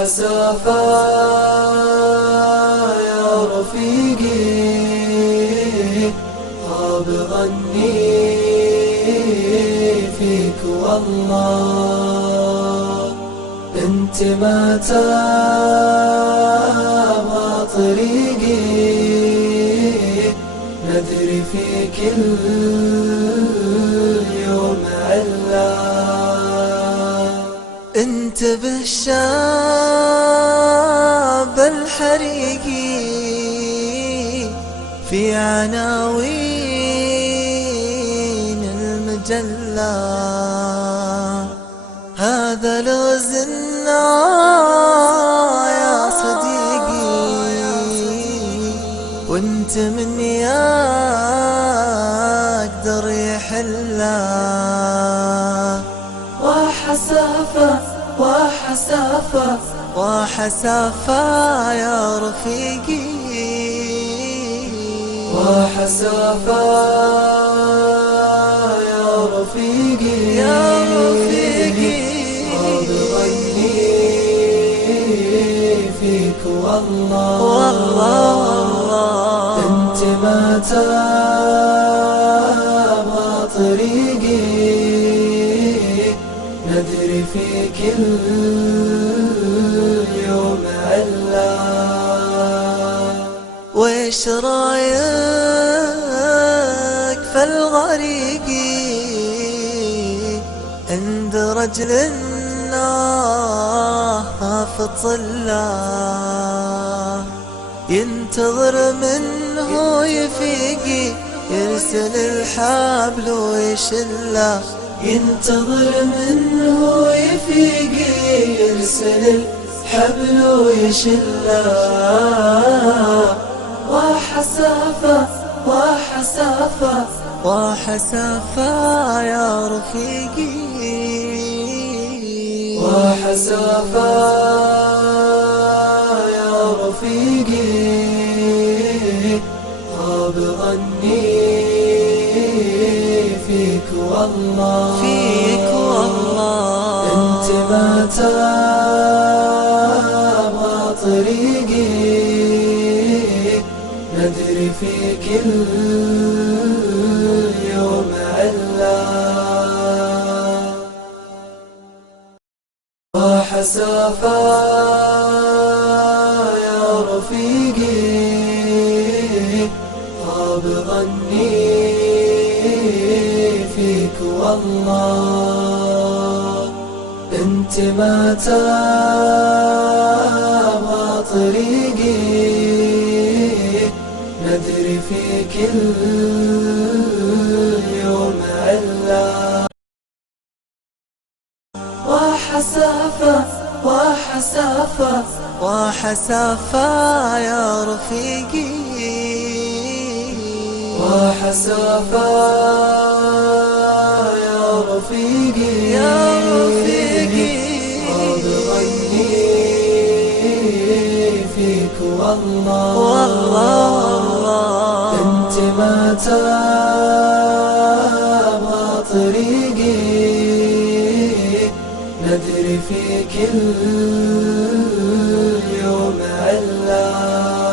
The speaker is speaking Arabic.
وحسافة يا رفيقي خاب ظني فيك والله، انت ما تابى طريقي ندري فيك اليوم علا. انت بالشاب الحريقي في عناوين المجلة، هذا لغزنا يا صديقي وانت من يقدر يحلها. وحسافة وحسافة وحسافة يا رفيقي، وحسافة يا رفيقي يا رفيقي خاب ظني فيك والله، والله انت ما تابى طريقي ندري فيك اليوم علا. ويش رايك في الغريقي عند رجل في طله ينتظر منه يفيقي يرسل الحبل ويشله، ينتظر منه يفيقي يرسل الحبل ويشله. وحسافة وحسافة وحسافة يا رفيقي، وحسافة يا رفيقي خاب ظني فيك والله، فيك والله انت ما تابى طريقي ندري فيك اليوم علا. وحسافة يا رفيقي خاب ظني فيك والله، انت ما تابى طريقي ندري فيك اليوم علا. وحسافة وحسافة وحسافة يا رفيقي، وحسافة يا رفيقي يا رفيقي خاب ظني فيك والله، والله انت ما تابى طريقي ندري فيك